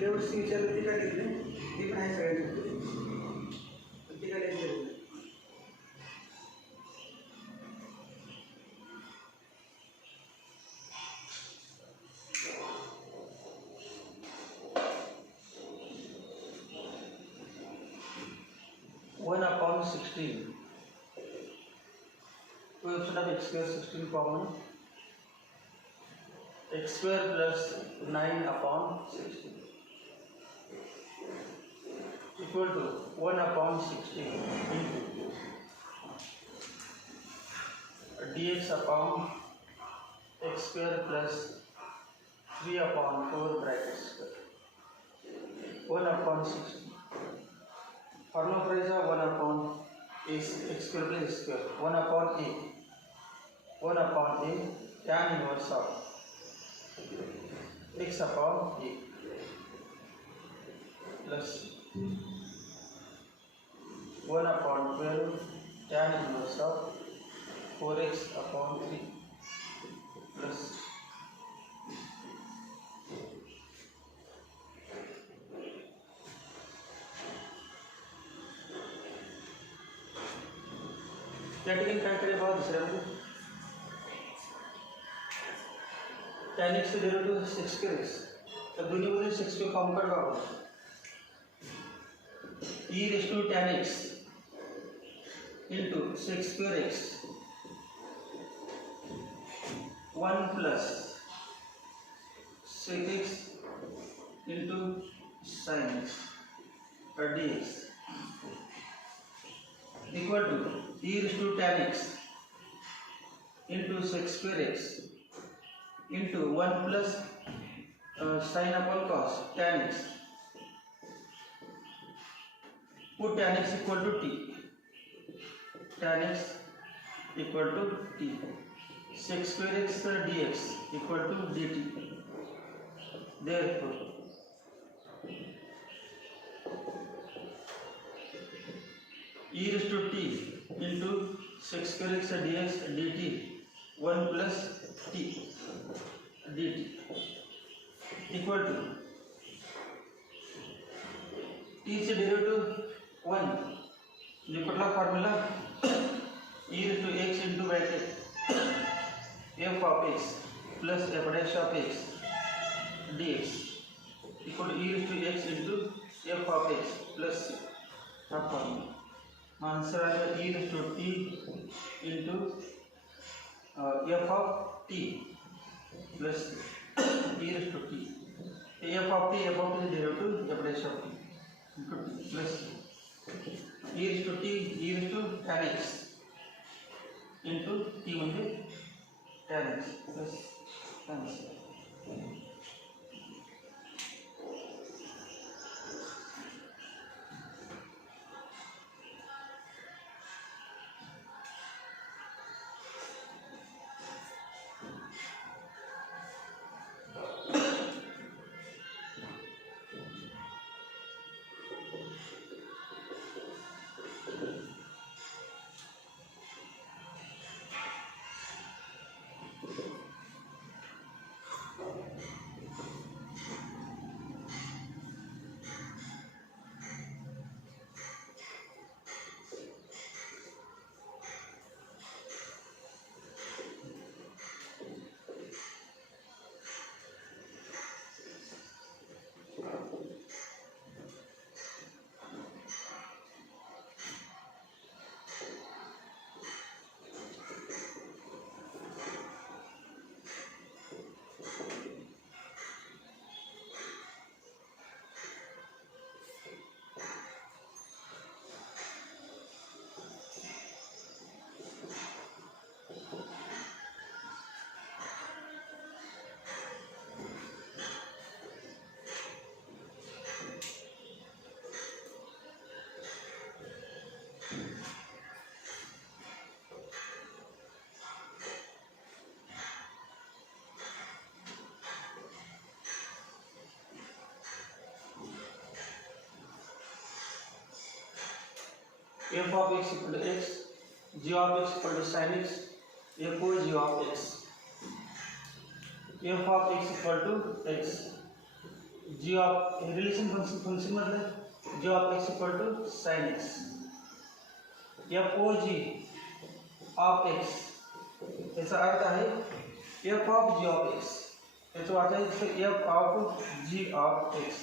सिलेबसची विचारलं ते काय लिहिलं ते पण आहे सगळ्यांकडे ते काय लिहिलं 1/16 coefficient of x square 16 common x square plus 9/16 equal to 1/16 into dx upon x square plus 3/4 bracket square 1/16 formula for is 1/a x square plus x square 1/a tan inverse of x upon a plus 1/12 tan inverse of 4x upon 3 plus क्या टिकन काय करे बघा दुसऱ्यामध्ये tan x derivative 6x तर दोन्हीमध्ये 6 कॉमन काढ बघा e raised to tan x into 6 square x 1 plus 6x into sin x dx equal to e raised to tan x into 6 square x into 1 plus sin upon cos tan x. Put tan x equal to t. Tan x equal to t. 6 square x dx equal to dt. Therefore, e raised to t into 6 square x dx dt 1 plus t dt equal to t चे डेरिव्हेटिव्ह 1 म्हणजे कुठला formula e raised to x into bracket f of x plus f dash of x dx equal to e raised to x into f of x plus हा formula answer आएगा e raised to t into f of t plus e raised to t f of t derivative f dash of t into t plus e raised to t e raised to tan x into t म्हणजे tan x plus tan x f of x equal to x, g of x equal to sin x, f o g of x. F of x equal to x, g of relation function मतलब g of x equal to sine x, f o g of x याचा अर्थ आहे f of g of x, याचा अर्थ आहे f of g of x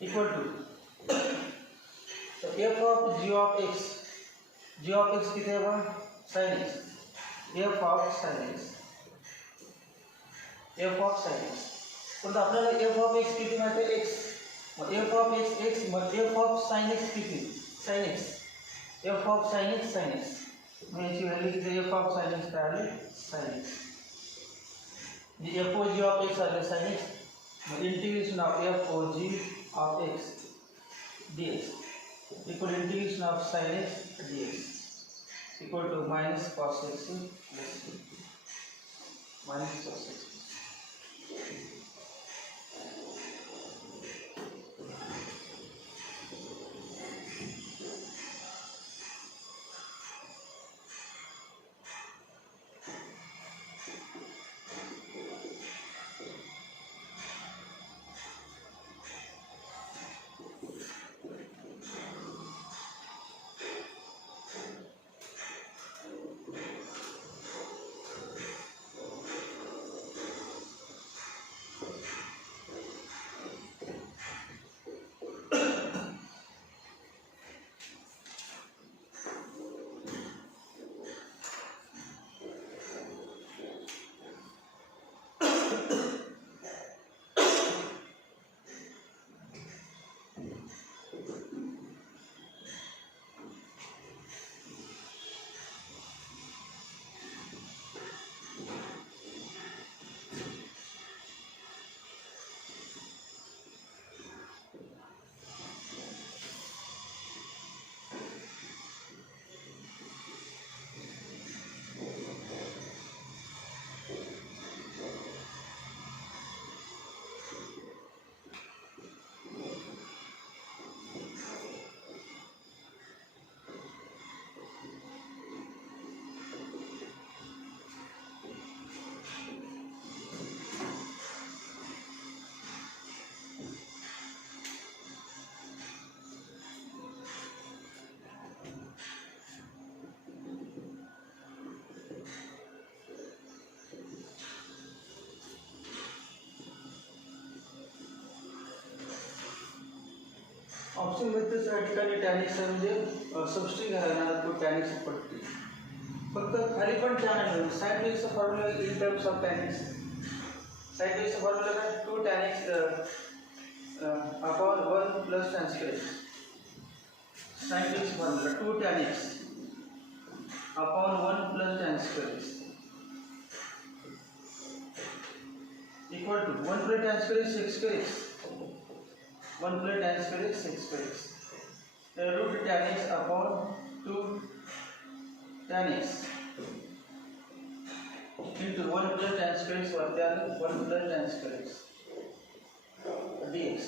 equal to f of g of x किती आहे बघा sine x, f of sine x, f of sine x. पण आपल्याला एफ ऑफ एक्स किती माहिती आहे एक्स, मग एफ ऑफ एक्स एक्स मग एफ ऑफ साइन एक्स किती sine x, f of sine x मग याची व्हॅल्यू किती एफ ऑफ साइन एक्स काय आली साइन एक्स, जी f o g of x आले साइन एक्स, मग integration of f o g of x d x equal integration of sine x d x equal to minus cos x minus cos x. Option मध्ये या ठिकाणी टॅनिक्स म्हणजे सबस्ट्रिंग घालणार तो टॅनिक्स पडते, फक्त खाली पण टॅन आहे. साइन वेव्हचा formula in terms of tan x, sine वेव्हचा फॉर्म्युला काय 2 tan x upon 1 plus tan square. Sine वेव्हचा formula 2 tan x upon 1 plus tan square equal to 1 plus tan square 6 square 1 plus tan square is 6 square x. The root tan x upon 2 tan x into 1 plus tan square is 1 plus tan square x dx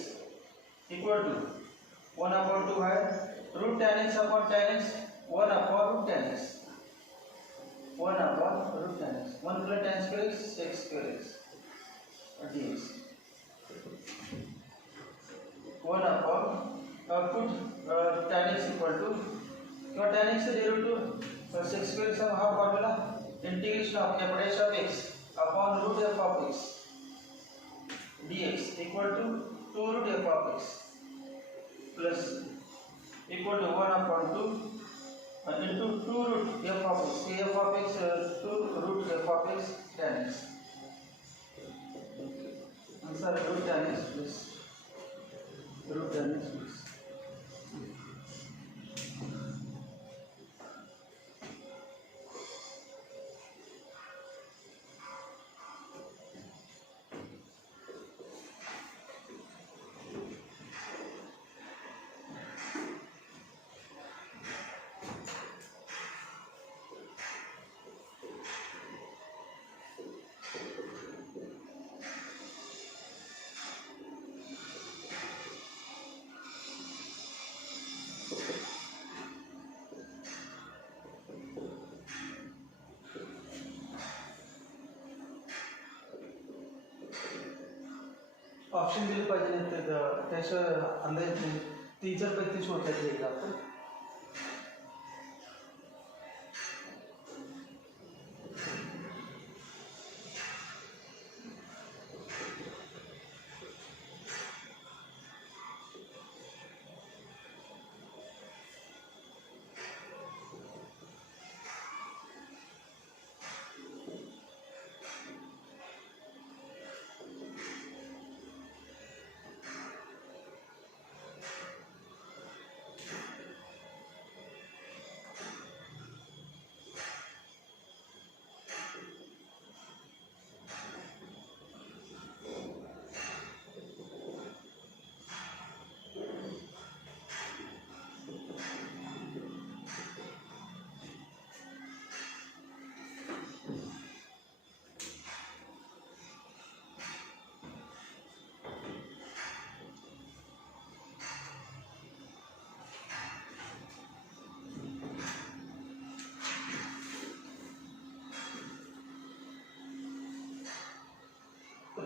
equal to 1 upon 2 है root tan x upon tan x 1 upon root tan x 1 upon root tan x 1 plus tan square is 6 square x dx 1 upon put tan x equal to किंवा tan x से derivative 6 square चा हा formula integration of f dash of x upon root f of x dx equal to 2 root f of x plus equal to 1 upon 2 into 2 root f of x, f of x 2 root f of x tan x. Answer root tan x plus root tan x plus. Option दिले पाहिजे नाही त्याशिवाय अंदाज येत नाही. 3-4 पैकी शोधतात एकदा आपण.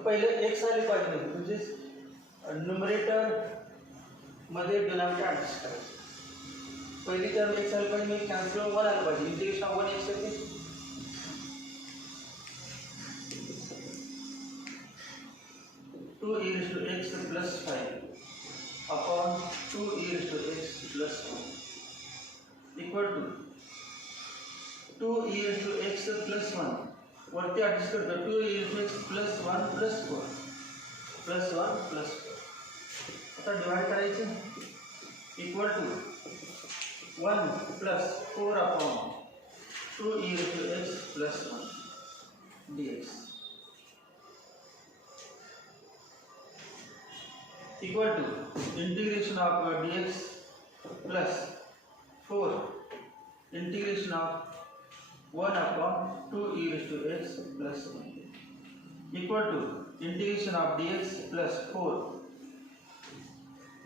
पहिले एक्स आले पाहिजे म्हणजे न्यूमरेटर मध्ये डिनॉमिनेटर ॲडजस्ट करायचं. पहिली टर्म एक्स आली पाहिजे, मी कॅन्सल 1 आलं पाहिजे. इंटिग्रेशन ऑफ 1 एक्स येते 2 e to x plus 5 upon 2 e to x plus 1 equal to 2 e to x plus 1 वरती ॲडजस्ट करतो 2 e to x plus 1 plus 4 plus 1 plus 4. आता डिवाइड करायचं इक्वल टू 1 plus 4 upon 2 e to x plus 1 dx equal to integration of dx plus 4 integration of 1 upon 2 e to x plus 1 equal to integration of dx plus 4.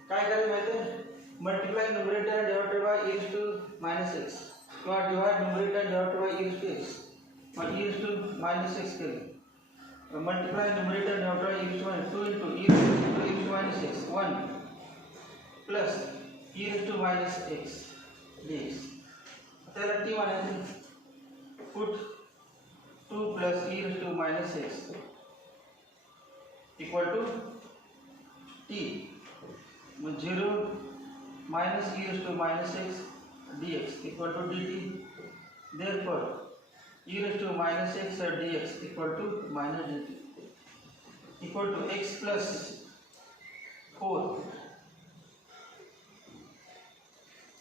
काय करायचं माहिती आहे, multiply numerator divided by e to minus x किंवा divide numerator divided by e to x mug e to minus x केलं. Multiply numerator divided by e to minus 2 into e to minus x 1 plus e to minus x dx. त्याला t म्हणायचं. Put 2 plus e to minus x equal to t. 0 minus e to minus x dx equal to dt. Therefore e to minus x dx equal to minus dt equal to x plus 4.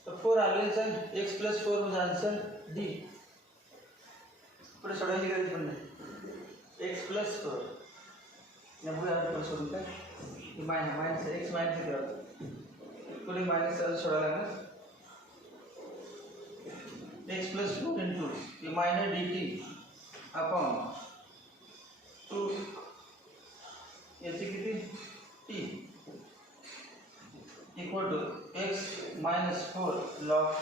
तो 4 आलेलं आहे, x plus 4 म्हणजे answer d. पुढे सोडायची गरज पण नाही. x plus 4 यापुढे आपण सोडून काय मायनस x मायनस करायचं. पुढे मायनस सोडायला लागणार. x plus 2 into minus dt upon 2 याची किती t equal to x minus 4 log t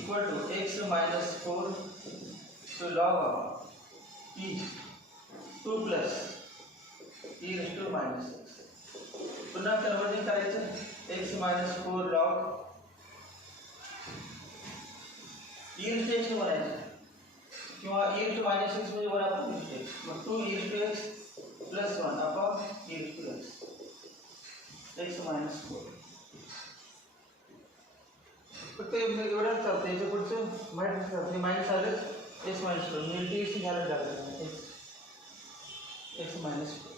equal to x minus 4 to log of t 2 plus e to minus x. पुन्हा कन्वर्जन करायचं x minus 4 log e to x बनायचं किंवा e to minus x म्हणजे 1 upon e to x. Mug 2 e to x plus 1 upon e to x x minus 4. फक्त एवढंच चालतं. याच्या पुढचं माहिती मायनस आलं x minus 4 म्हणजे इंटिग्रेशन घ्यायला लागलं x minus 4.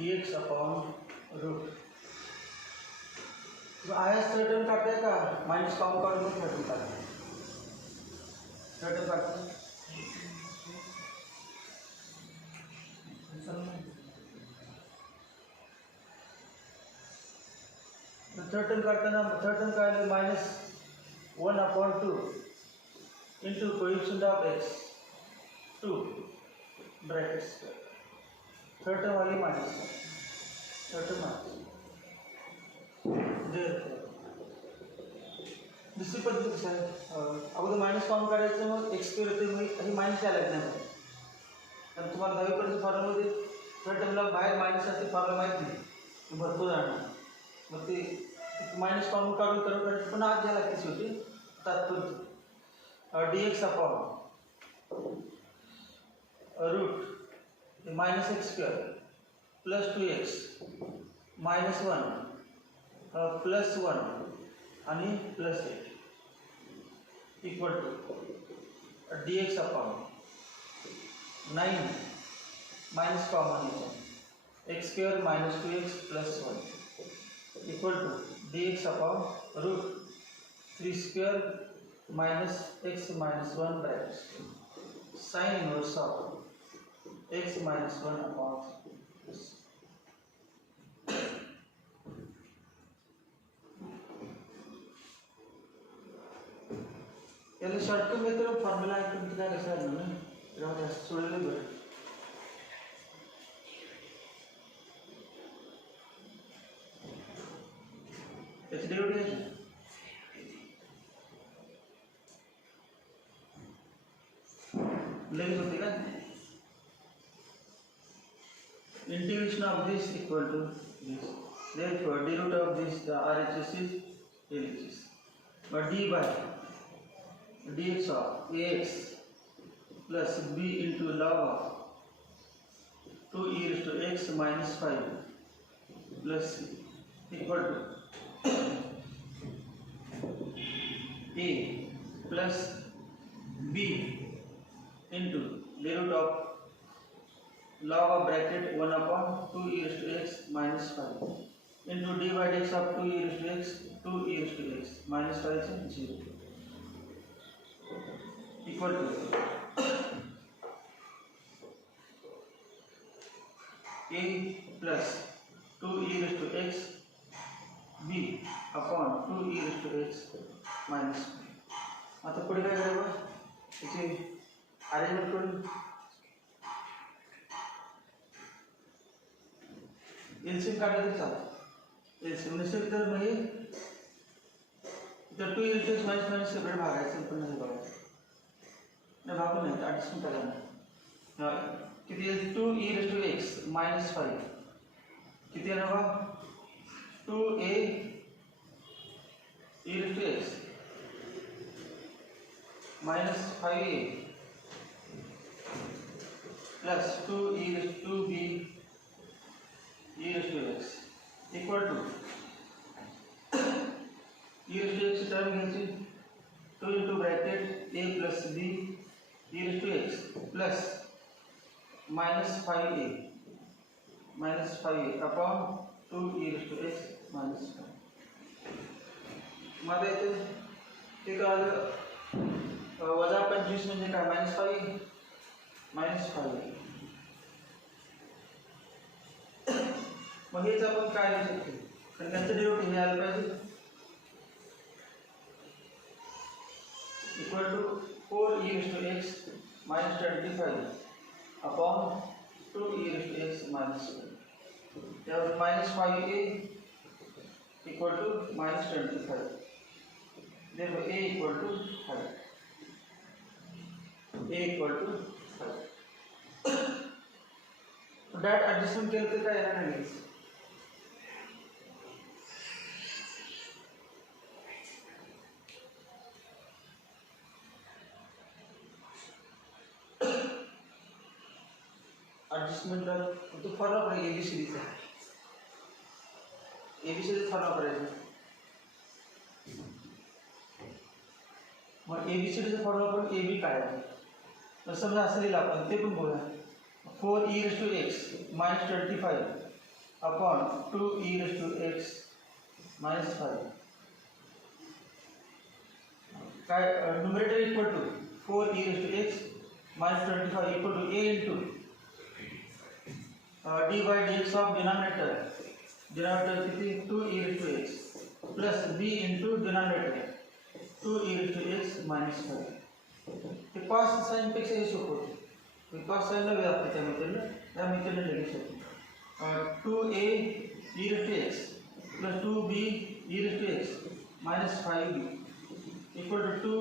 dx upon root. आया थर्टन काटते का माइनस कॉम कर लो थर्टन काटते थर्टन करताना थर्टन का minus 1/2 into coefficient of x 2 brackets थर्टन वाली माइनस थर्टन माइनस दुसरी पद्धत कशी आहे अगोदर मायनस काउंट करायचं मग एक्स स्क्वेअर होते मग हे मायनस काय लागणार आहे कारण तुम्हाला दहावीपर्यंत फॉर्म्युलामध्ये थर्ड टर्मला बाहेर मायनस असते फॉर्म्युला माहीत नाही भरपूर जाणार मग ते मायनस काउंट काढून करायचं पण आज ज्याला कशी होती तात्पुरती d x upon root minus x square plus 2x minus 1 plus 1 आणि plus 8 equal to d x upon 9 minus common x square minus 2x plus 1 equal to d x upon root 3 square minus x minus 1 bracket sine inverse of x minus 1 upon याला shortcut में तो फॉर्मूला है तुम क्या कैसा है ना राउंड है सोल्व ले बड़े एच डी उड़े लेकिन होती है integration of this equal to this therefore d root of this the RHS is LHS but d by dx of ax plus b into log of 2 e raised to x minus 5 plus equal to a plus b into the root of log of bracket 1 upon 2 e raised to x minus 5 into d by dx of 2 e raised to x 2 e raised to x minus 5 is 0 equal to a plus 2 e raised to x b upon 2 e raised to x minus 5 आता पुढे काय करायचं याची अरेंजमेंट करून एलसीएम काढलं तर चालतं एलसीएम नसेल तर मग तर 2 e raised to x minus 5 सेपरेट भागायचं पण नाही बघायचं नाही भागून नाही ॲडजस्टमेंट करायला किती येईल 2 e raised to x minus 5 किती येणार बा 2a e raised to x minus 5a plus 2 e raised to b e raised to x equal to e raised to x term घ्यायची 2 into bracket a plus b e raised to x plus minus 5a upon 2 e raised to x minus 5 मध्ये ते कळलं वजा 25 म्हणजे काय -5 मग हेच आपण काय लिहू शकतो कारण त्यांचं डेरिव्हेटिव्ह यायला पाहिजे equal to 4 e raised to x minus 25 upon 2 e raised to x minus 1 त्यावर -5a equal to -25 therefore a equal to 5 a equal to 5 that adjustment केलं तर काय येणार नाही एडजस्टमेंट तो फॉलो करेंगे एबीसीडी से एबीसीडी फॉलो करेंगे मग एबीसीडी से फॉलो करून एबी काय आहे तर समजा असं लिहिलं आपण ते पण बोला 4 e raised to x minus 25 अपॉन 2e raised to x minus 5 काय numerator equal to 4e raised to x minus 25 equal to a into d by dx of denominator किती 2e raised to x plus b into denominator 2e raised to x minus 5 ते cos sine पेक्षा हे सोपं होतं कॉस साइनला वेळ लागते त्या मेथडला लिहू शकतो 2a e raised to x plus 2b e raised to x minus 5b equal to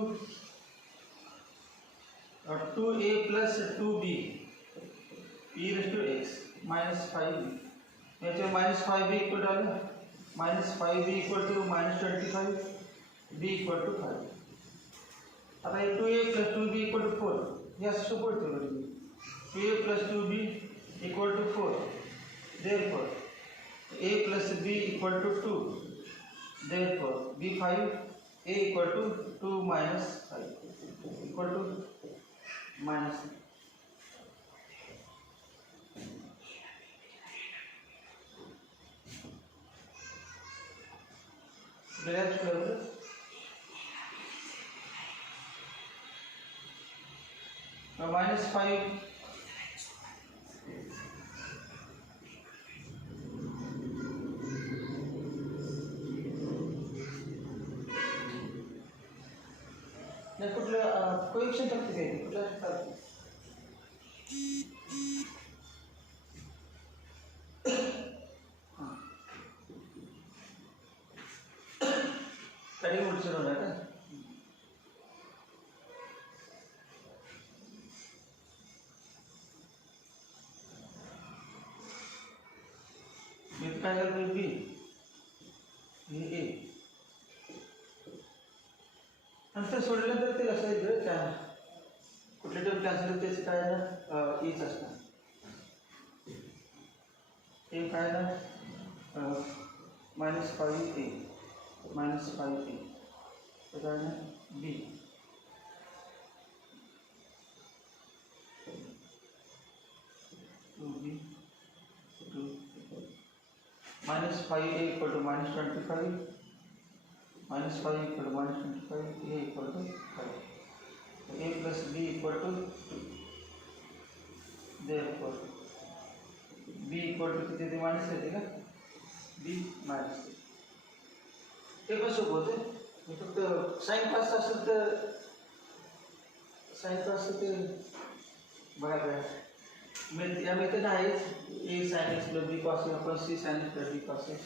2a plus 2b e raised to x minus 5b याचे minus 5b equal to आलं minus 5b equal to minus 25 b equal to 5 आता हे 2a plus 2b equal to 4 हे असं सोपं होतं 2a plus 2b equal to 4 therefore a plus b equal to 2 therefore b5 a equal to 2 minus 5 equal to minus minus 5 नाही कुठलं कोएफिशिएंट फक्त घ्यायचं कुठलं चालतं कधी उलचून होणार का मी काय करतो बी हे ए नंतर सोडल्यानंतर ते लक्षात येतं काय कुठले टर्म कॅन्सल होते त्याचे काय ना ईच असणार ए काय ना -5a -5a तर काय ना B -5a equal to -25 -5 equal to -25 a equal to 5 so a plus b equal to therefore b equal to किती ते माइनस येते का b माइनस ते पण सोपं होते फक्त साइन क्लास असेल तर साइन क्लास ते बघा या मेथड आहेच a sin x plus b cos x plus c sin x plus b cos x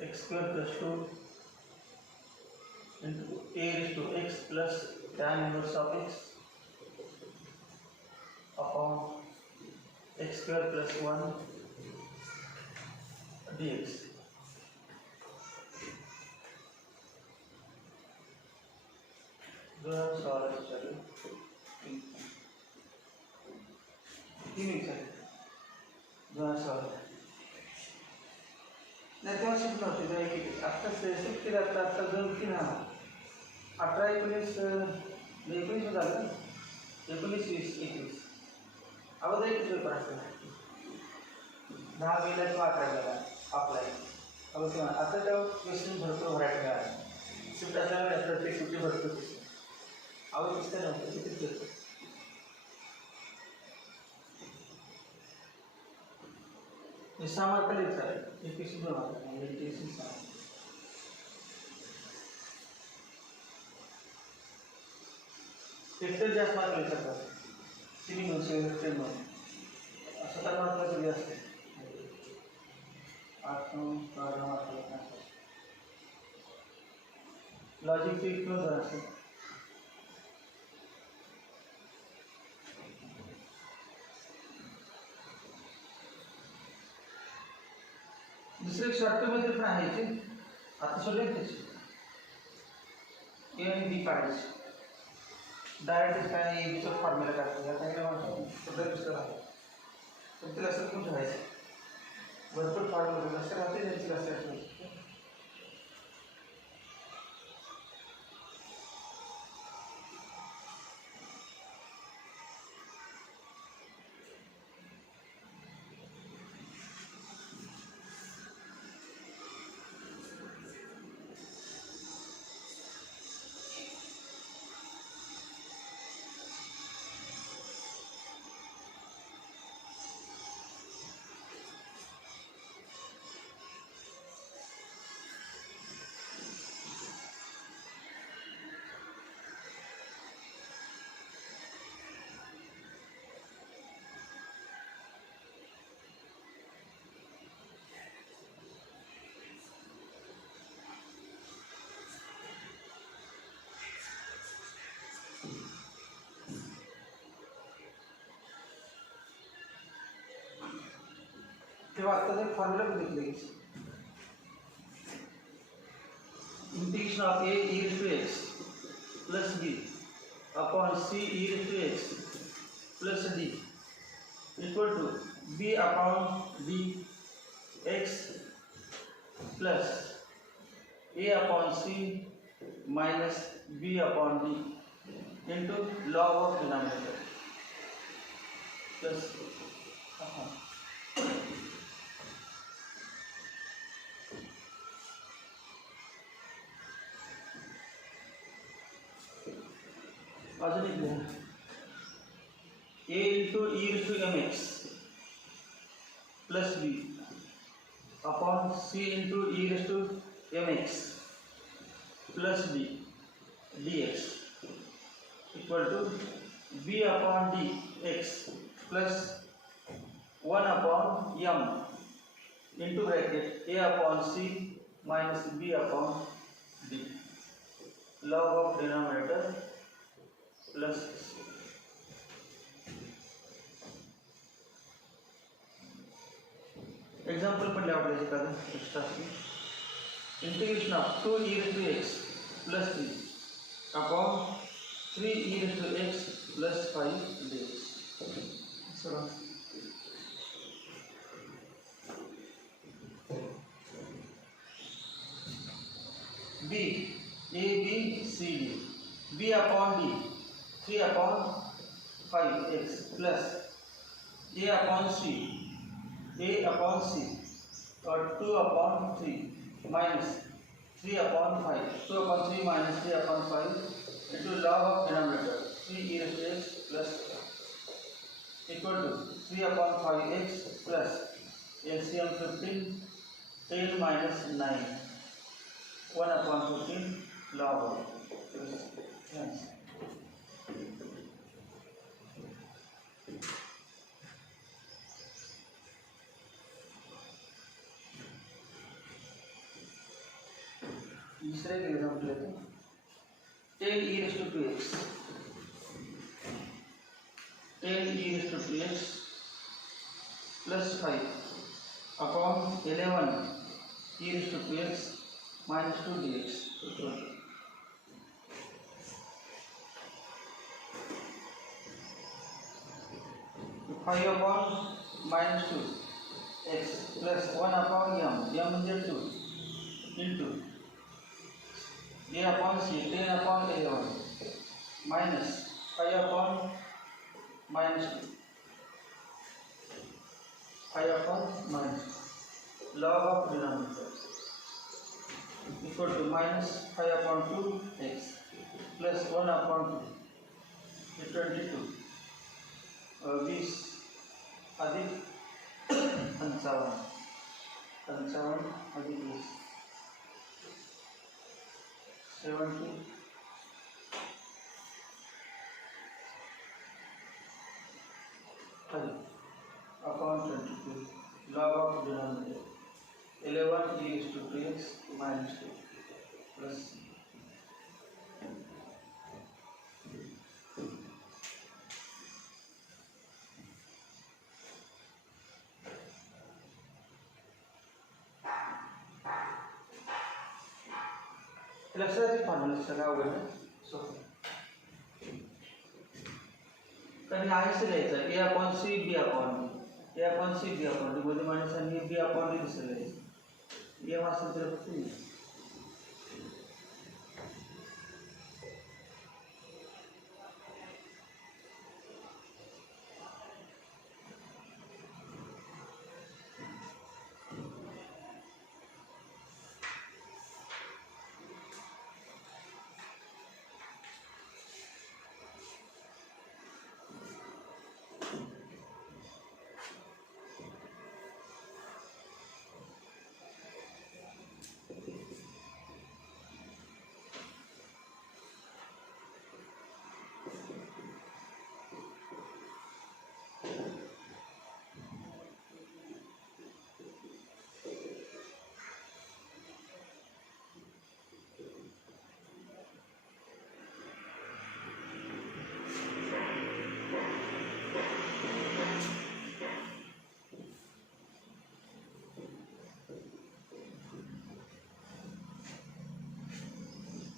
x square plus 2 into a raised to x plus tan inverse of x upon x square plus 1 dx. दोनों सवाल चलो तीन विचार दोनों सवाल नाही तेव्हा शिकलो होते तेव्हा एक आत्ता शिफ्ट केलं आता 2-3 18 19 झालं 19 20 21 अगोदर 21 पेपर असतं 10 वेळेला किंवा 11 वेळेला अप्लाय अगोदर तेव्हा आता तेव्हा क्वेश्चन भरपूर व्हरायटी मिळाली शिफ्ट असल्यामुळे प्रत्येक शिफ्टी भरपूर क्वेश्चन अगोदर दिसतं नव्हतं कितीच घेतो सामार विचार एक हेक्टर जास्त मार्क विचारतात सिलिंग हेक्टरमध्ये असं तर मार्क कधी असते 8-9-12 मार्क लॉजिक ते इतकं जर असते दुसरे शॉर्टकटमध्ये पण आहे ते आता सोडले त्याचे ए आणि बी काढायचे डायरेक्ट काय ए बीचा फॉर्म्युला काढतो आता हे दुसरं आहे पण ते लक्षात पण ठेवायचं भरपूर फॉर्म्युला लक्षात राहते त्यांची लक्षात ठेवायची तेव्हा आता एक फॉर्म्युला बघितले integration of A e to x plus b upon c e to x plus d equal to b upon d x plus a upon c minus b upon d into log of denominator plus अजून एक लिहा a into e to mx plus b upon c into e to mx plus b dx equal to b upon dx plus 1 upon m into bracket a upon c minus b upon d log of denominator plus example पण लिहावं एखादं extra integration of 2 e to x plus 3 upon 3 e to x plus 5 dx b a b c d b upon d 3 upon 5x plus a upon c और 2 upon 3 minus 3 upon 5 2 upon 3 minus 3 upon 5 into log of denominator 3 e to x plus equal to 3 upon 5x plus LCM 15 10 minus 9 1 upon 15 log of yes. दूसरे के एग्जाम्पल लेते हैं 10 e raised to 2x 10 e raised to 2x plus 5 upon 11 e raised to 2x minus 2 dx 5 upon minus 2 x plus 1 upon m is 2 into a upon c 10 upon 11 minus 5 upon minus 2 5 upon minus log of denominator equal to minus 5 upon 2 x plus 1 upon 2 22 20 अधिक 55 अधिक 20 70 upon 22 log of denominator 11 e raised to 2x minus 2 plus लक्षात formula सगळं अवघड आहे सोपं कारण आहेच लिहायचं a upon c b upon d a upon c b upon d मध्ये मायनस आणि बी अपॉन डी दिसेल ए वाचलं तर फक्त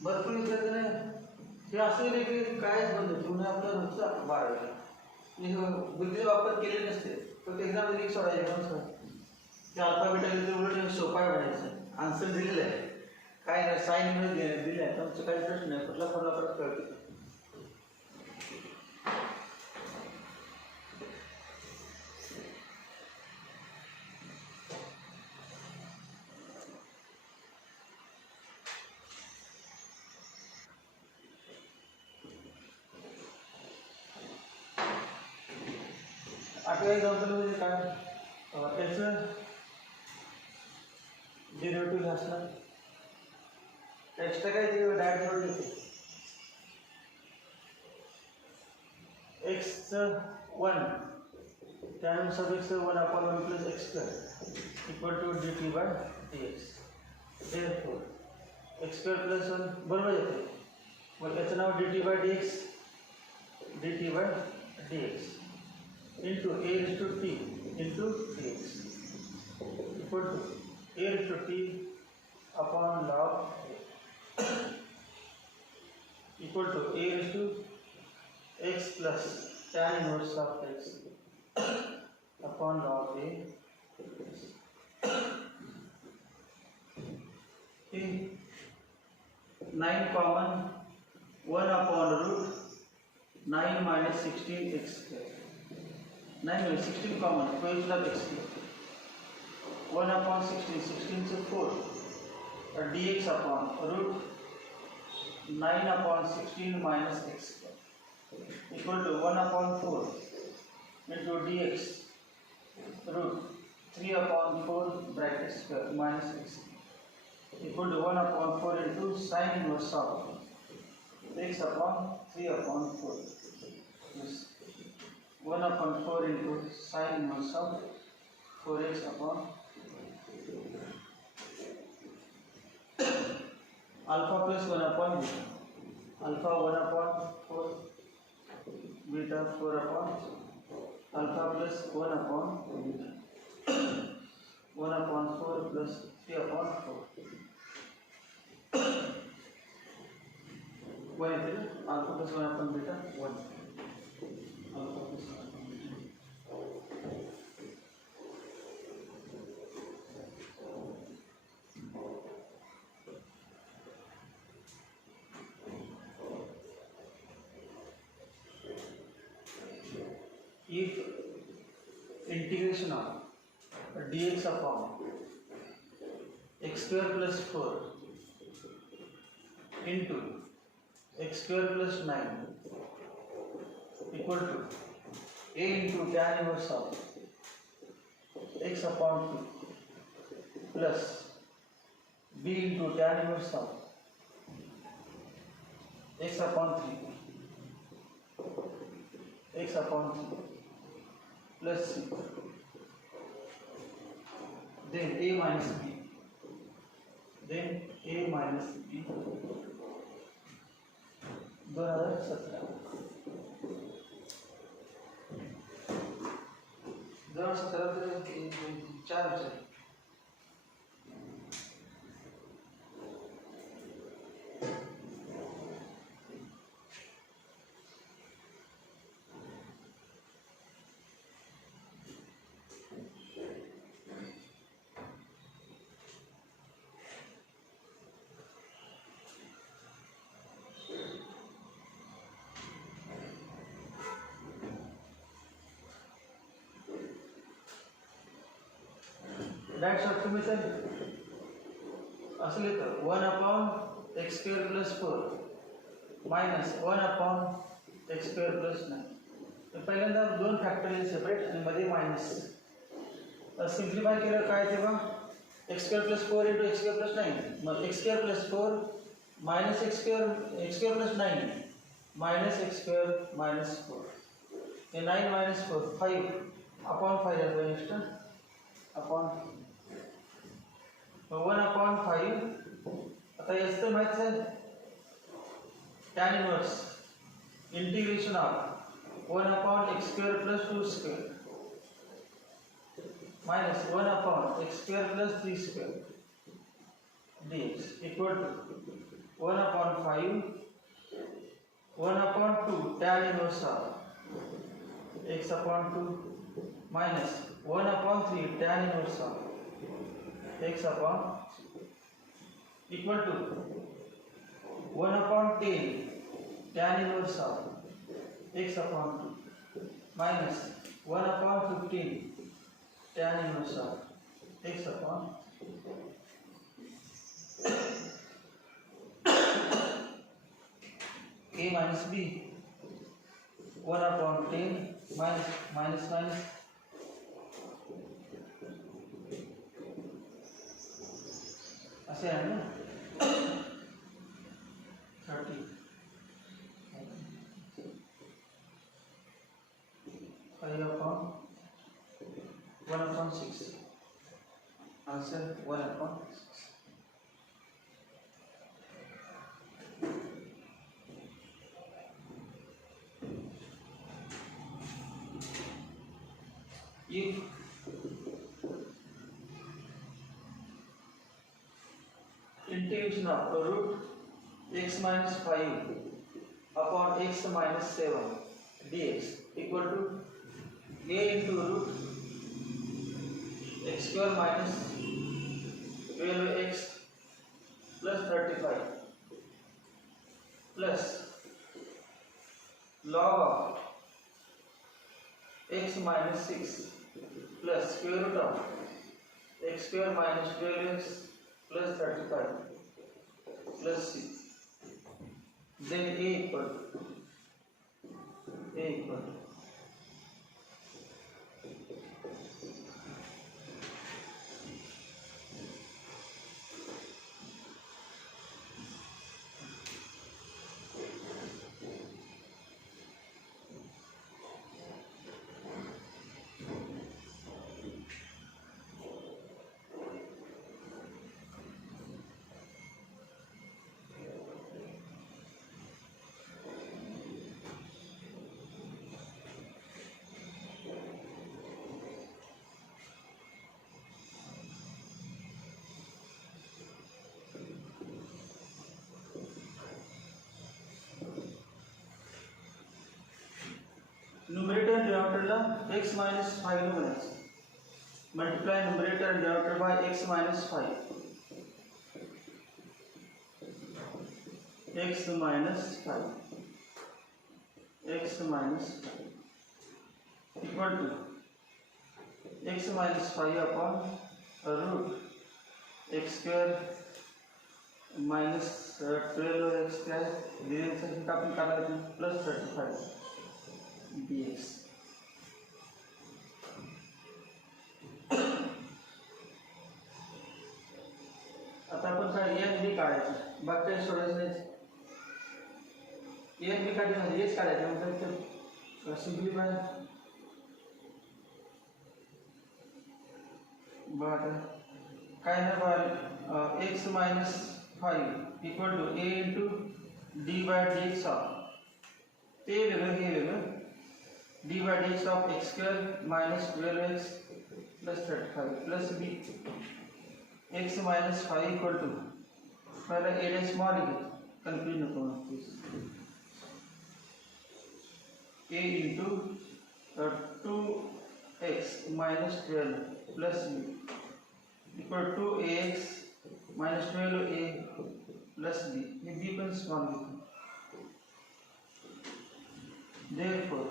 भरपूर विद्यार्थ्यांना हे असं नाही की कायच बंद होतं आपलं रोजचं 12वीला बुद्धीचा वापर केले नसते फक्त एक्झाममध्ये एक सोडायचे म्हणून सोडा ते अल्फाबेटला ते उलट सोपा बनायचं आन्सर दिलेलं आहे काय नाही साईन मध्ये दिलं आहे तुमचं काही प्रश्न नाही कुठला फॉर्म्युला परत कळतो आठव्या एक्झाम्पल म्हणजे काय त्याचं डेरिव्हेटिव्ह असणार एक्स्ट्रा काय ते डायरेक्ट जोड देते एक्सचं 1 त्यानुसार एक्सचं 1 upon 1 plus x square equal to d t by d x therefore x square plus 1 बरोबर येते मग याचं नाव d t by d x into a raised to t into dx equal to a raised to t upon log equal to a raised to x plus tan inverse of x upon log a. In 9 common 1 upon root 9 minus 16 x square 9 minus 16 common 12 plus x square 1 upon 16 16 to 4 dx upon root 9 upon 16 minus x square equal to 1 upon 4 into dx root 3 upon 4 bracket square minus x equal to 1 upon 4 into sin inverse of x upon 3 upon 4 yes. 1 upon 4 into sin inverse of 4x upon alpha plus 1 upon beta alpha 1 upon 4 beta 4 upon alpha plus 1 upon beta 1 upon 4 plus 3 upon 4 1 is alpha plus 1 upon beta 1 alpha plus 1 upon beta if integration of dx upon x square plus 4 into x square plus 9 equal to a into tan inverse of x upon 2 plus b into tan inverse of x upon 3 x upon 3 plus c then a minus b then a minus b 2017 चार direct shortcut method असं लिहितं 1/x² + 4 minus 1/x² + 9. तर पहिल्यांदा दोन factorial separate आणि मध्ये मायनस. तर सिम्प्लिफाय केलं काय तेव्हा x² + 4 × x² + 9. मग x² + 4 मायनस x² + 9 मायनस x² - 4. हे 9 - 4 5 अपॉन 5 आहे नेक्स्ट अपॉन 1/5. आता याचं तर माहिती आहे tan inverse integration of 1/x² + 2² minus 1/x² + 3² dx equal to 1/5 1/2 tan inverse of x/2 minus 1/3 tan inverse of x/, equal to 1/10 tan inverse of x/2 minus 1/15 tan inverse of x/, a minus b 1/10 minus minus minus ऐसे है ना 30 5/1/6 आंसर 1/6. If integration of root x minus 5 upon x minus 7 dx equal to a into root x square minus 12x plus 35 plus log of x minus 6 plus square root of x square minus 12x plus 35 plus c. Then a equal numerator and denominator ला x minus 5 ने बनायचं. Multiply numerator and denominator by x minus 5. x minus 5 equal to x minus 5 upon root x square minus 12x square divide काफी काटा प्लस 35 dx. आता आपण काय n B काढायचं बाकी काही सोडायचं नाही. n बी काढायचं हेच काढायचं म्हणजे सिम्प्लिफाय बघा काय ना x minus 5 equal to a into d by dx of ते वेगळं हे वेगळं d by dx of x square minus 12x plus 35 plus b x minus 5 equal to पहला a dash small लिखे कंफ्यूज न करो a into 2x minus 12 plus b equal to ax minus 12a plus b. ये b पर small लिखे. Therefore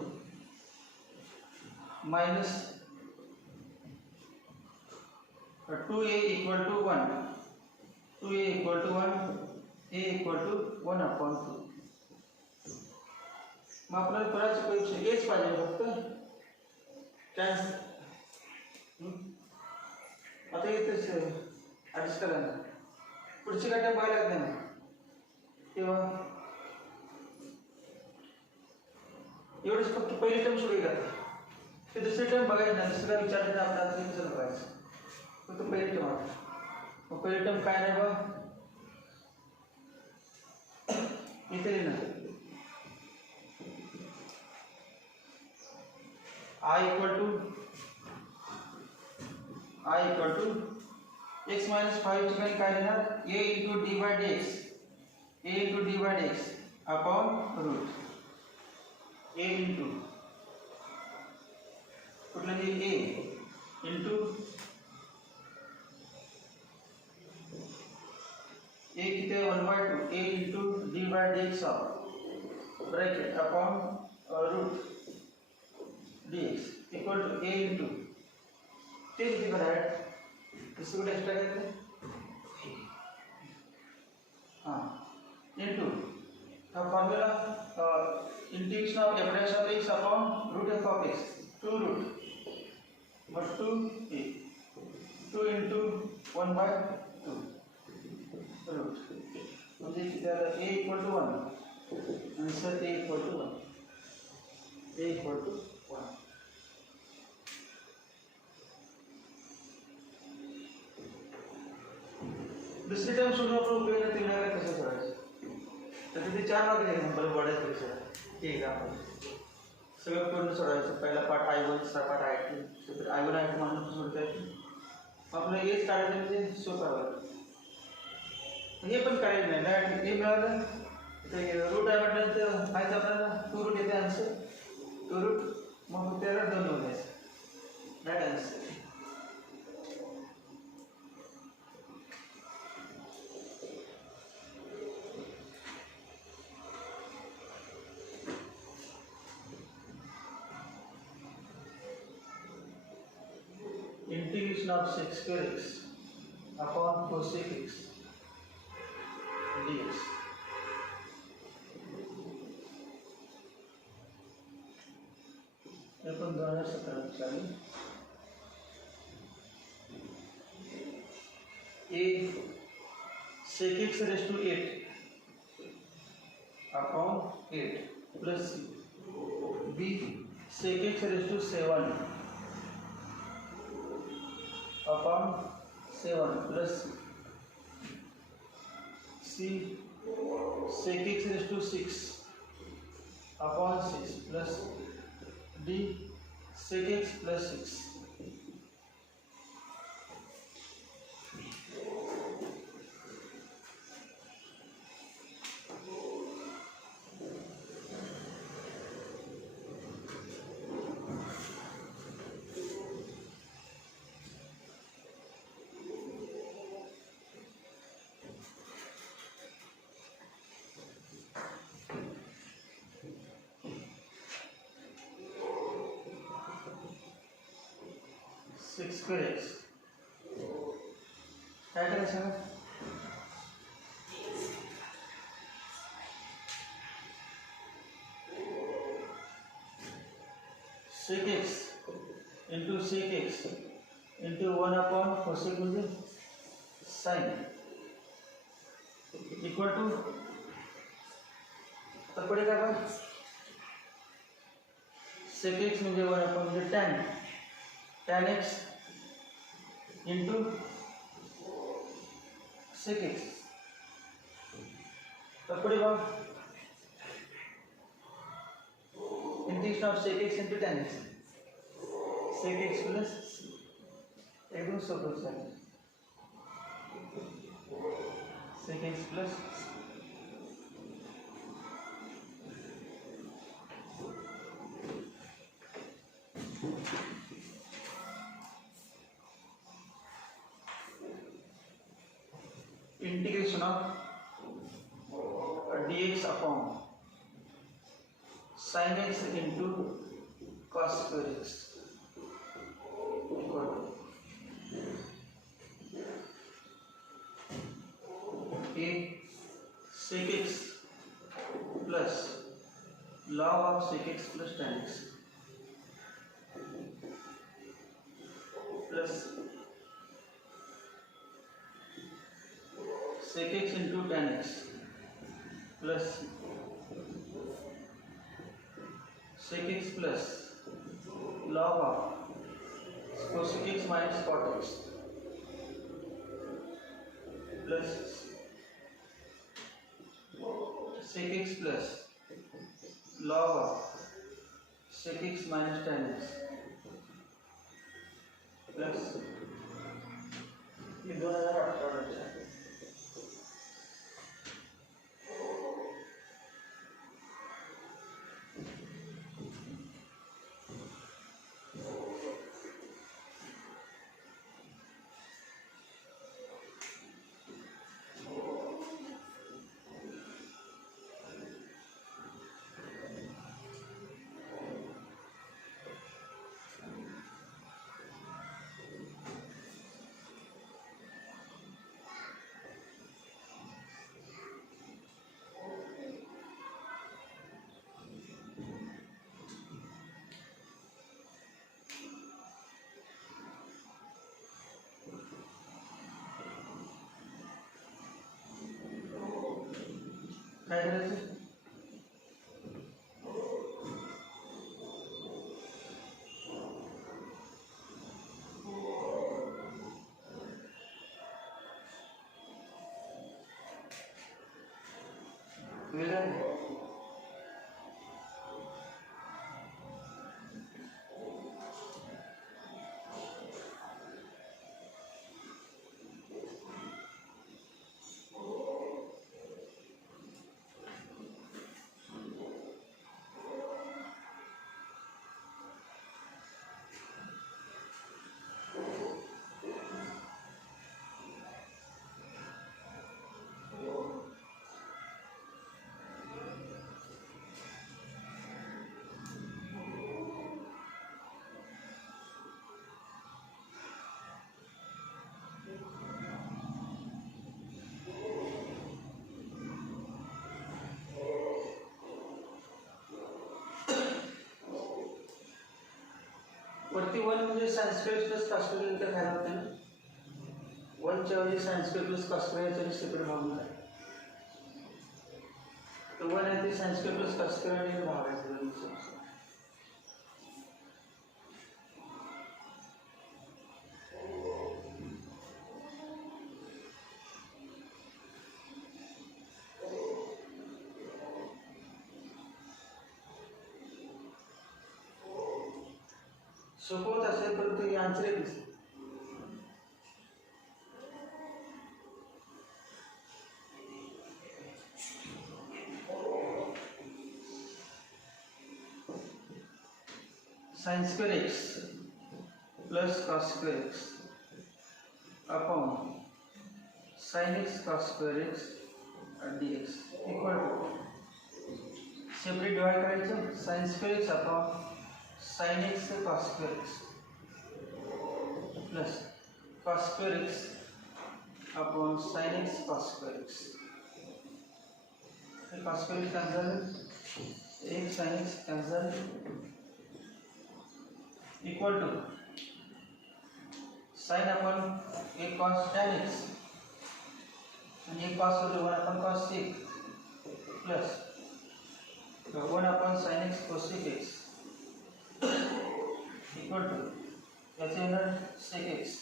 minus 2a equal to 1, 2a equal to 1, a equal to 1 upon 2. मग आपल्याला करायचं परीक्षा एच पाहिजे फक्त कॅन्सल. आता इथेच ॲडजस्ट करा ना, पुढची काय बघायला लागते ना तेव्हा एवढंच फक्त पहिली टर्म सोडली जाते. ते दुसरी टर्म बघायची ना, दुसरं काय विचारायचं आपल्याला ते दुसरं बघायचं, फक्त पहिली टर्म आहे. मग पहिली टर्म काय नाही बघ इथे लिहिणार I equal to x minus 5 ठिकाणी काय लिहिणार a into d by dx, a into d by dx upon root a into कुठलं a into a किती 1 by 2 a into d by dx of bracket upon root dx equal to a into तीन किती करायचं इसको एक्स्ट्रा करते हैं हाँ into the formula integration of f dash of x upon root f of x 2 root but 2 a 2 into 1 by 2 root म्हणजे त्याला a equal to 1 answer a equal to 1 a equal to 1. दुसरी टर्म सोडून आपण उपयोग तीन वेळा कसं सोडायचं तर ते 4 मार्क एक्झाम्पल बऱ्याच परीक्षा हे एक्झाम्पल सगळं पूर्ण सोडायचं. पहिला पार्ट I1, दुसरा पार्ट I2, I1 I2 म्हणून सोडता येतं. आपलं हेच काढायचं म्हणजे सोपं आहे. हे पण काढायचं नाही डायरेक्ट हे मिळालं ते रूट आहे म्हटलं तर माहिती आपल्याला 2 रूट येते आन्सर 2 रूट मग त्याला 2 लिहून द्यायचं direct answer. Integration of sec square x upon cosec x dx. अपन 2017 चालू a sec x raised to 8 upon 8 plus b sec x raised to 7 upon 7 plus c sec x raised to 6 upon 6 plus d sec x plus 6. Six square x काय करायचं sec x into sec x into 1 upon cosec म्हणजे sin equal to तर पडेगा का sec x म्हणजे 1 upon म्हणजे tan x into sec x तब पड़ेगा integration of sec x into tan x sec x plus एकदम सोपं आहे sec x plus integration of dx upon sin x into cos square x equal to a sec x plus log of sec x plus tan x plus sec x into tan x plus sec x plus log of cosec x minus cot x plus sec x plus log of sec x minus tan x plus ये 2018 है। काय करायचं वेळ आहे वरती वन म्हणजे संस्कृत प्लस कास्टोरियल इथं खायला होते ना वनच्या ऐवजी संस्कृत प्लस कास्टोरियल सेपरेट भाग होता तर वन आहे ते संस्कृत प्लस कास्टोरियल भाग आहे सोपवत असेल परंतु ही आन्सर एक दिसते sin square x plus cos square x upon sin x cos square x dx equal to separate divide करायचं sin square x upon sin x cos square x plus cos square x upon sin x cos square x cos square x cancel एक sin x cancel equal to sin upon a cos tan x and a cos होते 1 upon cos sec plus 1 upon sin x cosec x equal to याचे येणार sec x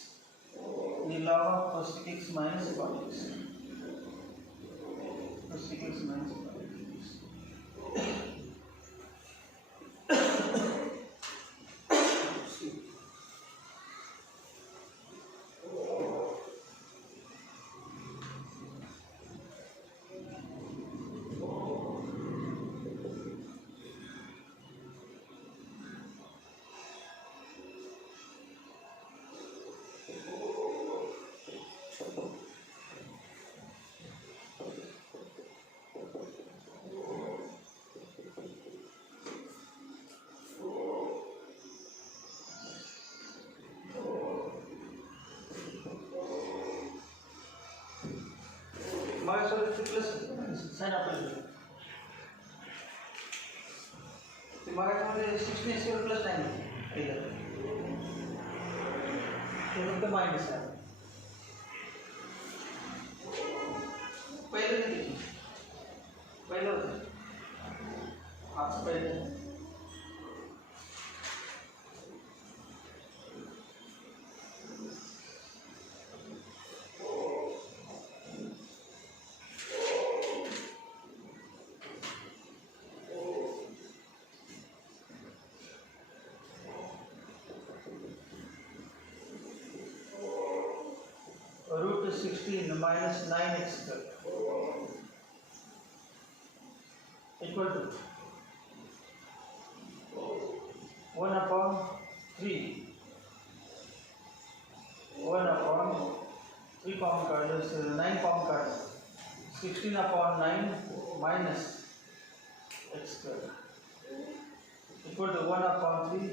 आणि log of cosec x minus cot x cosec x minus cot x minus और plus sine apply मगामध्ये 16 square plus 9 केलं ते फक्त मायनस आहे पहिलं किती पहिलं होतं आज पहिलं root 16 minus 9x equal to 1 upon 3 pound card is 9 pound card 16 upon 9 minus x square equal to 1 upon 3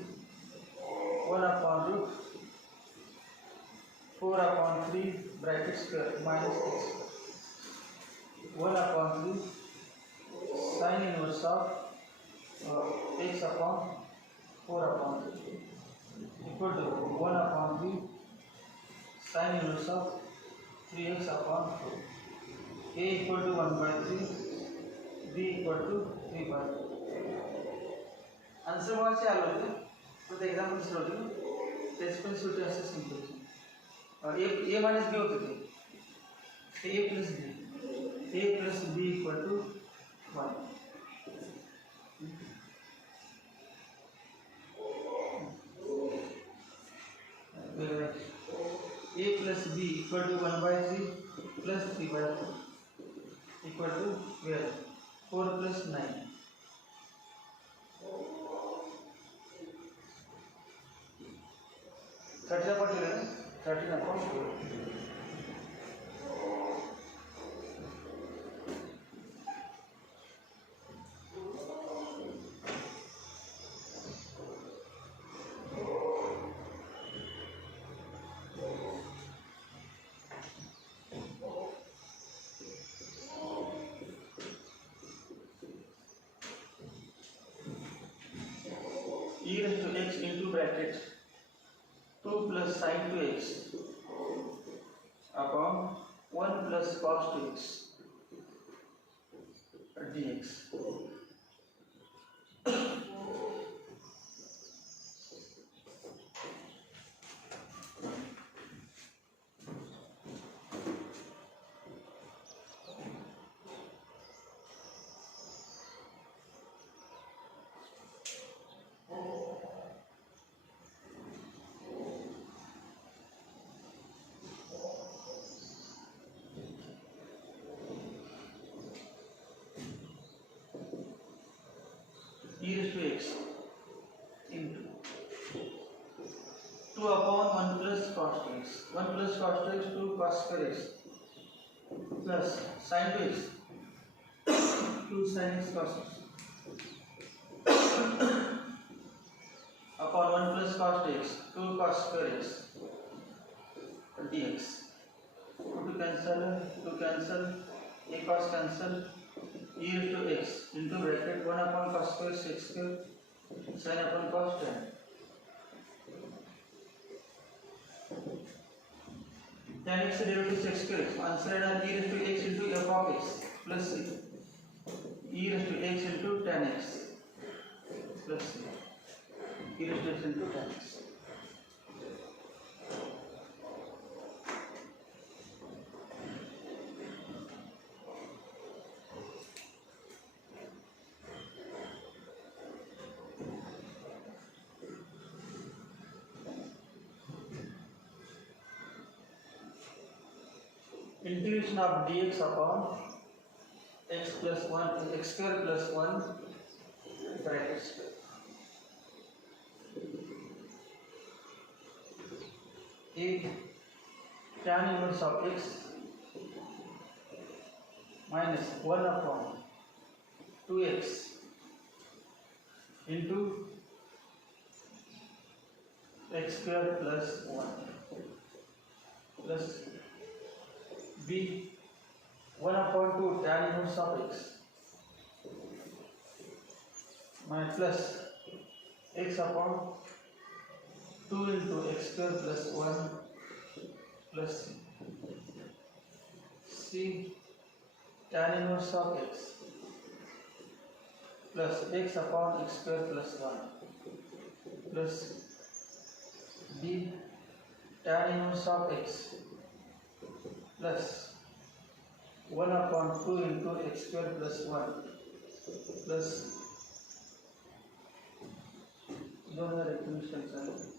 1 upon root 4 upon 3 bracket square minus x square 1 upon 3 sin inverse of x upon 4 upon 3 equal to 1 upon 3 sin inverse of 3x upon 4 a equal to 1 by 3 b equal to 3 by 2 आंसर वहाँ से आलो थे तो एग्जाम्पल से होते हैं टेस्ट पे सूट ऐसे सिंपल और ए माइनस बी होते थे a plus b equal to 1 a plus b equal to 1 by 3 plus 3 by 2 equal to 4 plus 9 30 upon 13 upon 4 e raised to x into bracket 2 plus sin 2x upon 1 plus cos 2x dx. E raised to x into 2 upon 1 plus cos 2x 1 plus cos 2x 2 cos square x plus sin 2x 2 sin x cos x upon 1 plus cos 2x 2 cos square x dx 2 to cancel a cos cancel e raised to x into bracket 1 upon cos square 6 square sin upon cos 10 tan x derivative 6 square answer and e raised to x into f of x plus c e raised to x into tan x plus c e raised to x into tan x integration of dx upon x plus 1 x square plus 1 bracket square a tan inverse of x minus 1 upon 2x into x square plus 1 plus b 1/2 tan inverse of x minus plus x upon 2 into x square plus 1 plus c tan inverse of x plus x upon x square plus 1 plus b tan inverse of x plus 1/2 into x square plus 1 plus दोनों रेक्टिफिकेशन है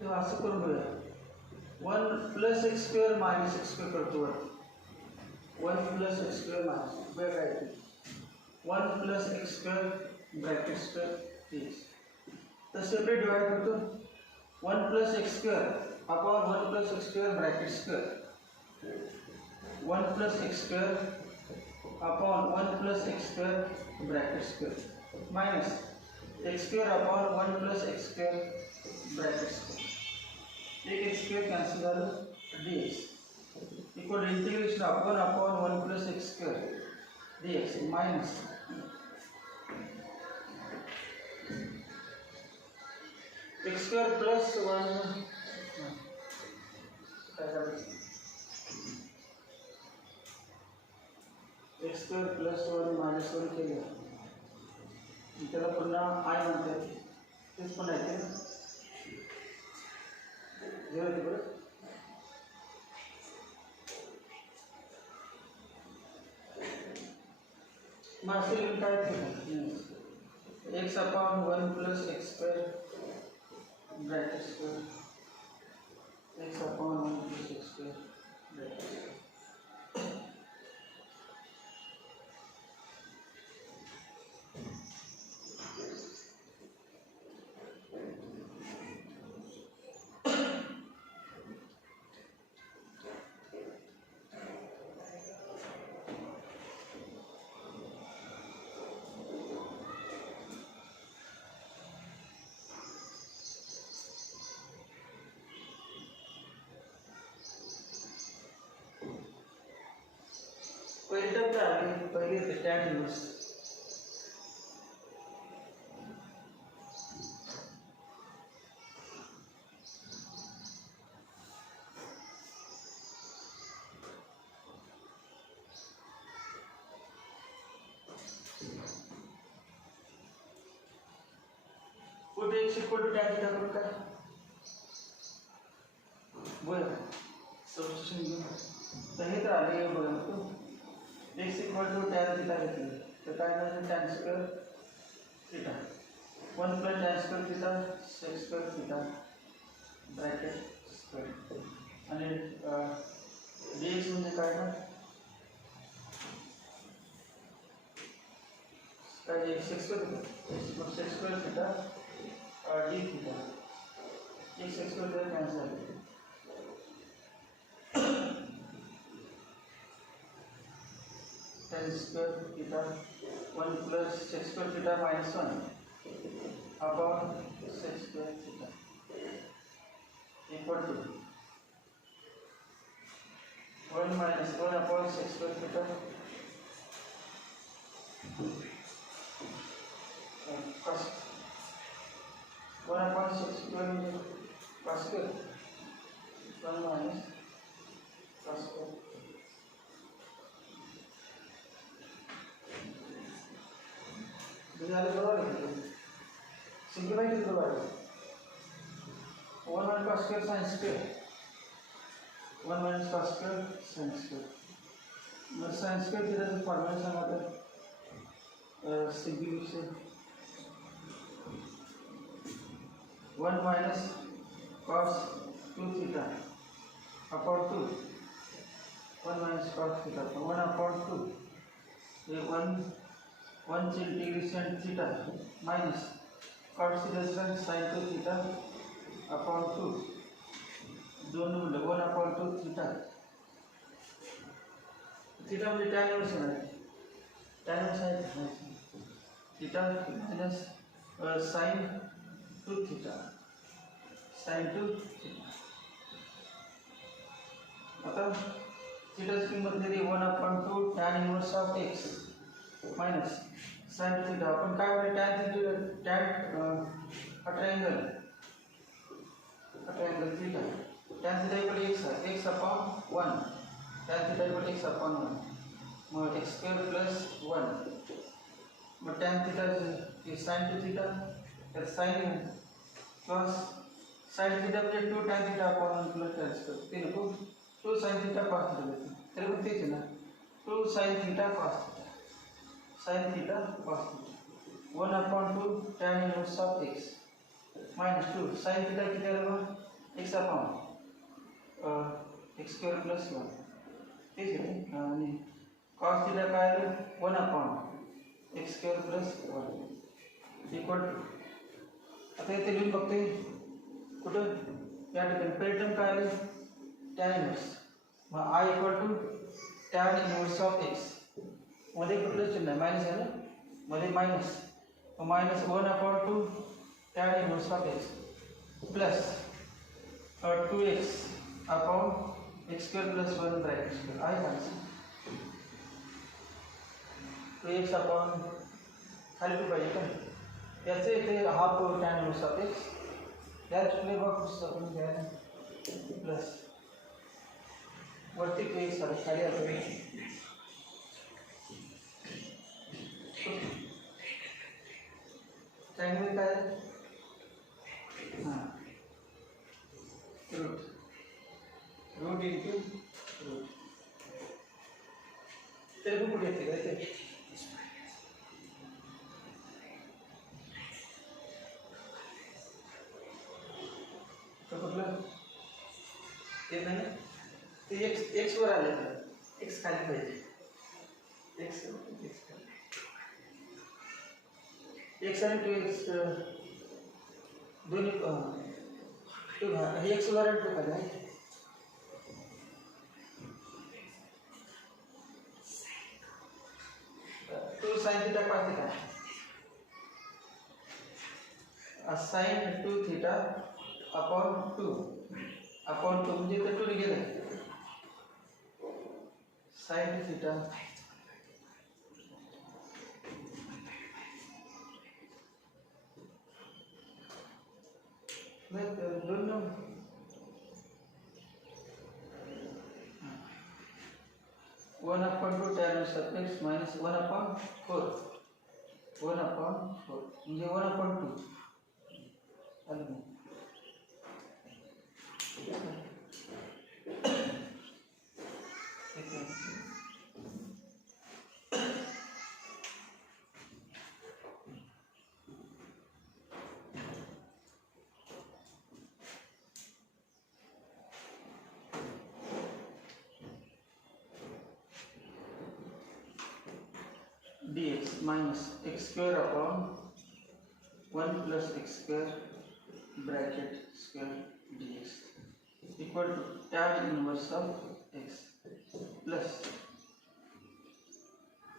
तो असं करून बघूया 1 plus x square minus x square करतो 1 plus x square minus बघा काय ते 1 plus x square bracket square x तर सेपरेट डिवाइड करतो 1 plus x square upon 1 plus x square bracket square 1 plus x square upon 1 plus x square bracket square minus x square upon 1 plus x square bracket square एक x square cancel करो dx equal integration upon 1 plus x square dx minus x square plus 1 x square plus 1 माइनस 1 केलं त्याला पुन्हा आय म्हणतात तेच पण आहे ना मासिक काय x upon 1 plus x square bracket square x upon 1 plus x square bracket square पहले tan इनवर्स कुठे x equal to tan theta करून काय बरं सबस्टिट्यूशन घेऊन तर हे तर आले बघा तो x equal to tan theta घेतलं तर काय झालं tan square theta 1 plus tan square theta sec square theta bracket square आणि dx म्हणजे काय ना काय sec square theta sec square theta d theta ये sec square theta cancel tan square theta 1 plus sec square theta minus 1 upon sec square theta equal to 1 minus 1 upon sec square theta cos 1 upon sec square into cos square 1 minus cos square झाले बरोबर आहे सिंप्लिफाय केलं बरोबर 1 minus cos square sin square 1 minus cos square sin square मग sin square थीटाचं फॉर्म्युला सांगा तर सिंप्लिफिकेशन 1 minus cos 2 theta upon 2 1 minus cos theta 1 upon 2 ये 1 ची integration theta minus cos theta sin 2 theta upon 2 दोन म्हणजे 1 upon 2 theta थीटा म्हणजे tan inverse आहे tan inverse आहे theta minus sin 2 theta sin 2 theta आता थीटाची किंमत दिली 1 upon 2 tan inverse of x minus sin theta आपण काय म्हणतो tan theta tan triangle theta tan theta equal x upon 1 tan theta equal x upon 1 मग x square plus 1 मग tan theta हे sin 2 थीटा तर sin plus sin theta म्हणजे 2 tan theta upon 1 plus tan square ते नको 2 sin theta cos theta तरी पण तेच आहे ना 2 sin theta cos theta sin theta cos theta 1 upon 2 tan inverse of x minus 2 sin theta किती आला x upon x square plus 1 ठीक आहे आणि cos theta काय आलं 1 upon x square plus 1 equal to आता इथे लिहून बघते कुठं या ठिकाणी पहिली टर्म काय आली tan inverse mug I equal to tan inverse of x मध्ये कुठलं चिन्ह आहे मायनस आहे ना मध्ये minus minus 1 upon 2 tan inverse of x plus 2x upon x square plus 1 bracket square आहे का 2x upon खाली टू पाहिजे का याचे इथे half tan inverse of x या चुकले बॉक्स आपण घ्या प्लस वरती 2x आला खाली आता ट्रायंगल काय हां रूट इनटू रूट तरी पण कुठे येते काय ते कुठलं ते नाही ते एक्स वर आले एक्स खाली पाहिजे एक्स एक्स आणि 2x दोन्ही हे एक्स वर आणि 2 खाली आहे तो sin theta cos theta sin 2 theta upon 2 म्हणजे ते 2 गेलं sin थीटा दोन 1 upon 2 tan inverse of x minus 1 upon 4 म्हणजे 1 upon 2 आलं नाही dx minus x square upon 1 plus x square bracket square dx equal to tan inverse of x plus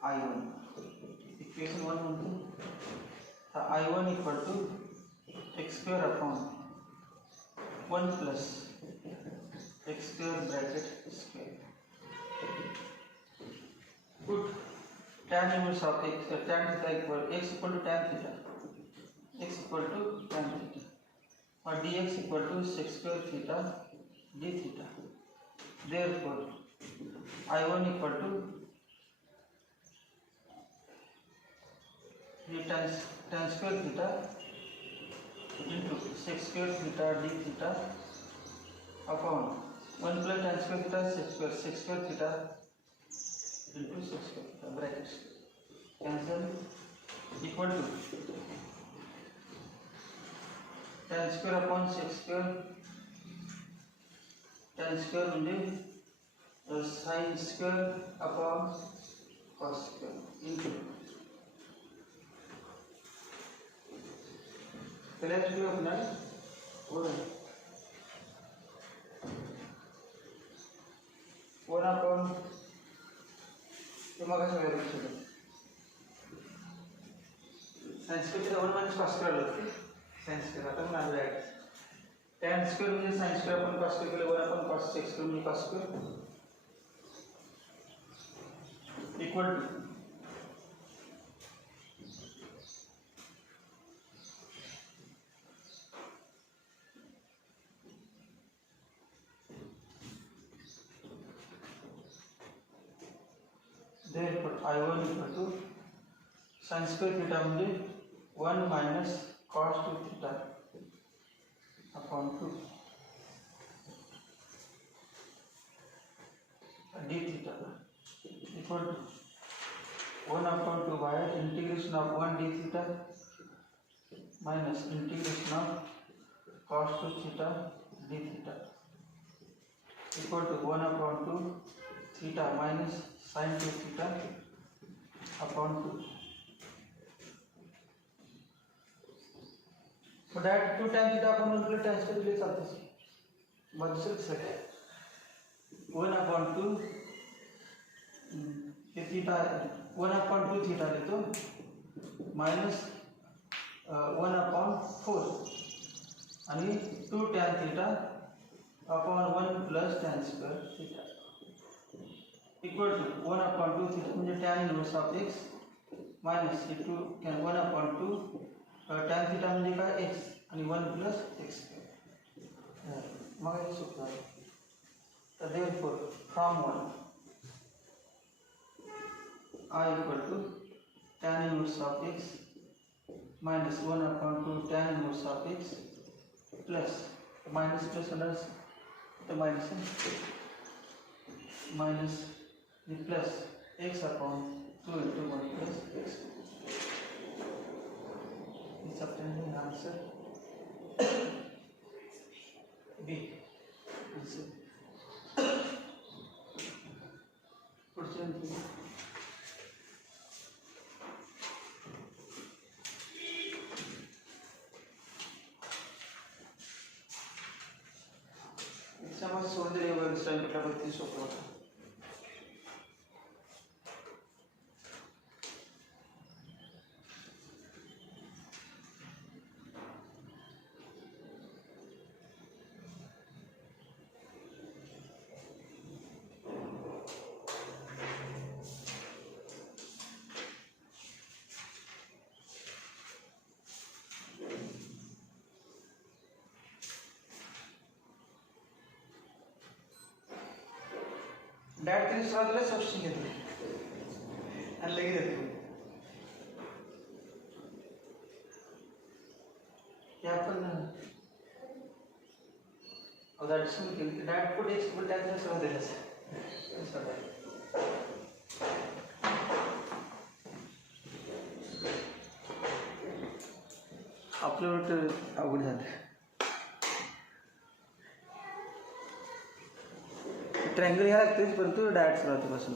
I1 equation 1 म्हणतो I1 equal to x square upon 1 plus x square bracket square. Put tan inverse of x, tan theta equal x equal to tan theta, x equal to tan theta, or dx equal to sec square theta d theta. Therefore, I1 equal to tan square theta into sec square theta d theta upon 1 plus tan square theta sec square theta into sec square theta brackets cancel equal to tan square upon sec square, tan square म्हणजे sin square upon cos square into पहले तो अपना और 1 upon तुम्हारा क्या वैल्यू चलो sin square theta 1 minus cos square होती है sin square आता है ना राइट tan square मुझे sin square अपन cos square के लिए 1 upon cos sec square मुझे cos square equal to therefore I1 equal to sin square theta मुझे 1 minus cos 2 theta upon 2 d theta equal to 1 upon 2 by integration of 1 d theta minus integration of cos 2 theta d theta equal to 1 upon 2 theta minus sin 2 theta upon 2. So that 2 tan theta upon 1 plus tan square ले चलते हैं मध्य से 1 upon 2 ये थीटा 1 upon 2 थीटा ले तो minus 1 upon 4 आणि 2 tan theta upon 1 plus tan square theta equal to 1 upon 2 theta म्हणजे tan inverse of x minus 2 can 1 upon 2 tan theta म्हणजे काय x आणि 1 plus x मग हे सूत्र आहे तर therefore from 1 I equal to tan inverse of x minus 1 upon 2 tan inverse of x plus minus plus under the minus the plus x upon 2 into 1 plus x. It's obtaining answer B. Answer. Question B. Exam was so there was time to cover this over. That के साथ ले सब्सिट्यूट घेतले आणि लगेच देतो हे आपण ॲडिशन केली डॅट पुढे एक्स पुढे त्याच्या सह दिलं आपलं अवघड झालं ट्रायंगल घ्यायला लागतेच परंतु डायरेक्ट सुरुवातीपासून